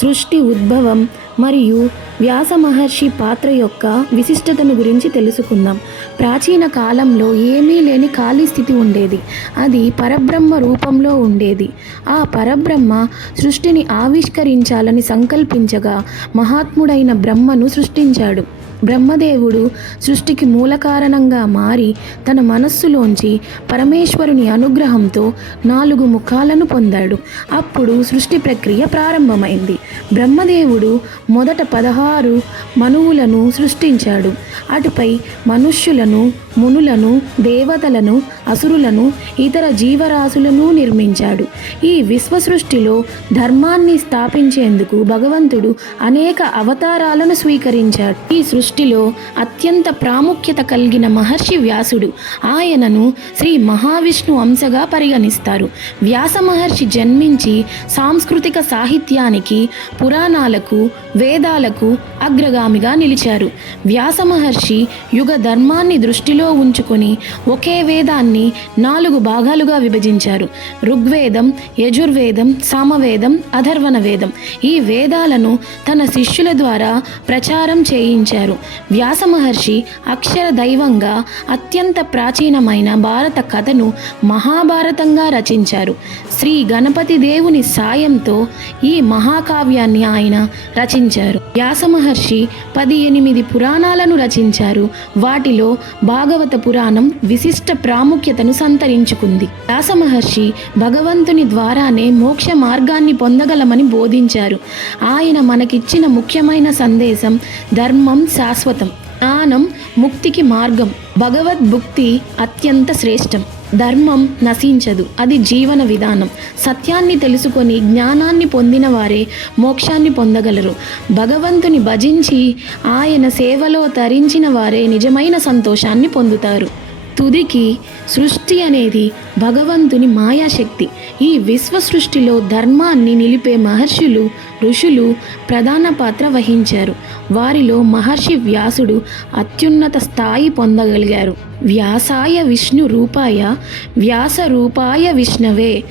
సృష్టి ఉద్భవం మరియు వ్యాస మహర్షి పాత్ర యొక్క విశిష్టతను గురించి తెలుసుకుందాం. ప్రాచీన కాలంలో ఏమీ లేని ఖాళీ స్థితి ఉండేది. అది పరబ్రహ్మ రూపంలో ఉండేది. ఆ పరబ్రహ్మ సృష్టిని ఆవిష్కరించాలని సంకల్పించగా మహాత్ముడైన బ్రహ్మను సృష్టించాడు. బ్రహ్మదేవుడు సృష్టికి మూలకారణంగా మారి తన మనస్సులోంచి పరమేశ్వరుని అనుగ్రహంతో నాలుగు ముఖాలను పొందాడు. అప్పుడు సృష్టి ప్రక్రియ ప్రారంభమైంది. బ్రహ్మదేవుడు మొదట పదహారు మనువులను సృష్టించాడు. అటుపై మనుష్యులను మునులను దేవతలను అసురులను ఇతర జీవరాశులను నిర్మించాడు. ఈ విశ్వ సృష్టిలో ధర్మాన్ని స్థాపించేందుకు భగవంతుడు అనేక అవతారాలను స్వీకరించాడు. ఈ దృష్టిలో అత్యంత ప్రాముఖ్యత కలిగిన మహర్షి వ్యాసుడు. ఆయనను శ్రీ మహావిష్ణు అంశగా పరిగణిస్తారు. వ్యాస మహర్షి జన్మించి సాంస్కృతిక సాహిత్యానికి పురాణాలకు వేదాలకు అగ్రగామిగా నిలిచారు. వ్యాస మహర్షి యుగ ధర్మాన్ని దృష్టిలో ఉంచుకొని ఒకే వేదాన్ని నాలుగు భాగాలుగా విభజించారు. ఋగ్వేదం యజుర్వేదం సామవేదం అధర్వణ వేదం ఈ వేదాలను తన శిష్యుల ద్వారా ప్రచారం చేయించారు. వ్యాస మహర్షి అక్షర దైవంగా అత్యంత ప్రాచీనమైన భారత కథను మహాభారతంగా రచించారు. శ్రీ గణపతి దేవుని సాయంతో ఈ మహాకావ్యాన్ని ఆయన రచించారు. వ్యాస మహర్షి పది ఎనిమిది పురాణాలను రచించారు. వాటిలో భాగవత పురాణం విశిష్ట ప్రాముఖ్యతను సంతరించుకుంది. వ్యాస మహర్షి భగవంతుని ద్వారానే మోక్ష మార్గాన్ని పొందగలమని బోధించారు. ఆయన మనకిచ్చిన ముఖ్యమైన సందేశం ధర్మం శాశ్వతం. జ్ఞానం ముక్తికి మార్గం. భగవద్భుక్తి అత్యంత శ్రేష్టం. ధర్మం నశించదు. అది జీవన విధానం. సత్యాన్ని తెలుసుకొని జ్ఞానాన్ని పొందిన వారే మోక్షాన్ని పొందగలరు. భగవంతుని భజించి ఆయన సేవలో తరించిన వారే నిజమైన సంతోషాన్ని పొందుతారు. తుదికి సృష్టి అనేది భగవంతుని మాయాశక్తి. ఈ విశ్వ సృష్టిలో ధర్మాన్ని నిలిపే మహర్షులు ఋషులు ప్రధాన పాత్ర వహించారు. వారిలో మహర్షి వ్యాసుడు అత్యున్నత స్థాయి పొందగలిగారు. వ్యాసాయ విష్ణు రూపాయ వ్యాస రూపాయ విష్ణవే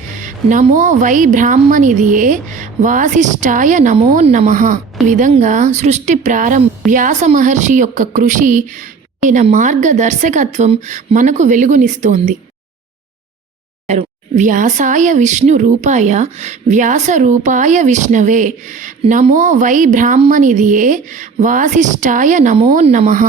నమో వై బ్రాహ్మణిదియే వాసిష్ఠాయ నమో నమః. విధంగా సృష్టి ప్రారంభ వ్యాస మహర్షి యొక్క కృషి ఆయన మార్గదర్శకత్వం మనకు వెలుగునిస్తోంది. వ్యాసాయ విష్ణు రూపాయ వ్యాస రూపాయ విష్ణవే నమో వై బ్రాహ్మణిదియే వాసిష్ఠాయ నమో నమః.